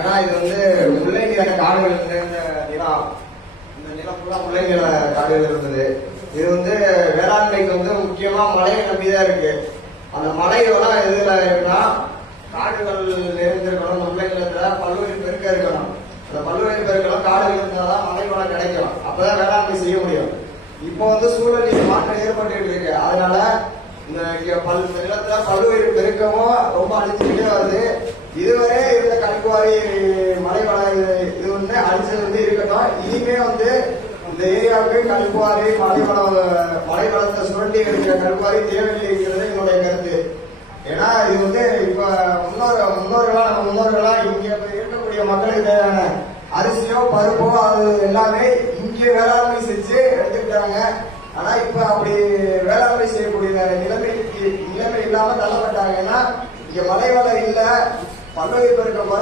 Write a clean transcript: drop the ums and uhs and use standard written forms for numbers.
ஏன்னா இது முல்லை நில காடுகள் நிறைந்த நிலம். இந்த நிலம் ஃபுல்லா முல்லை நில காடுகள் இருந்தது. இது வேளாண்மைக்கு முக்கியமா மழையை நம்பிதான் இருக்கு. அந்த மழையெல்லாம் எதுல இருக்குன்னா காடுகள் நிறைந்திருக்கணும். முல்லை நிலத்துல பல்லுயிர் பெருக்க இருக்கணும். அந்த பல்லுயிர் பெருக்கலாம் காடுகள் இருந்தாதான் மழை வளம் கிடைக்கும். அப்பதான் வேளாண்மை செய்ய முடியும். இப்போ சூழலில் மாற்றம் ஏற்பட்டு இருக்கு. அதனால இந்த நிலத்துல பல்லுயிர் பெருக்கமும் ரொம்ப அழிச்சுக்கிட்டே வருது. இதுவரை இருந்த கல்குவாரி மழை வளம் இது அழிச்சது இருக்கட்டும். இனிமே இந்த ஏரியாவுக்கு கல்குவாரி மழை வளத்தை சுரண்டி இருக்கிற கல்குவாரி தேவையில்லைங்கிறது என்னுடைய கருத்து. ஏன்னா இது இப்ப முன்னோர்களா இங்க இருக்கக்கூடிய மக்களுக்கு தேவையான அரிசியோ பருப்போ அது எல்லாமே இங்கே வேளாண்மை செஞ்சு எடுத்துக்கிட்டாங்க. ஆனா இப்ப அப்படி வேளாண்மை செய்யக்கூடிய நிலைமை இல்லாம தள்ளப்பட்டாங்கன்னா இங்க மழை வளம் இல்ல, பல்லுயிர் பெருக்கம்